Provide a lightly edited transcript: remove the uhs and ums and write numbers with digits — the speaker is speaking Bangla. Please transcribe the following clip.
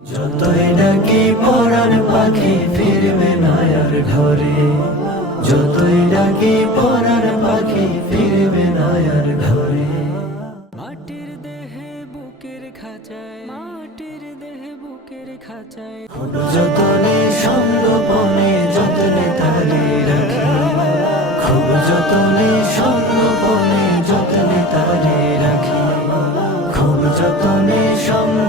যতই ডাকি পরাণ পাখি ফিরবে না আর ঘরে, যতই ডাকি পরাণ পাখি ফিরবে না আর ঘরে। মাটির দেহে বুকের খাঁচায়, মাটির দেহে বুকের খাঁচায়, খুব যতনে সঙ্গোপনে যতনে তারে রাখি, খুব যতনে সঙ্গোপনে যতনে তারে রাখি, খুব যতনে সঙ্গ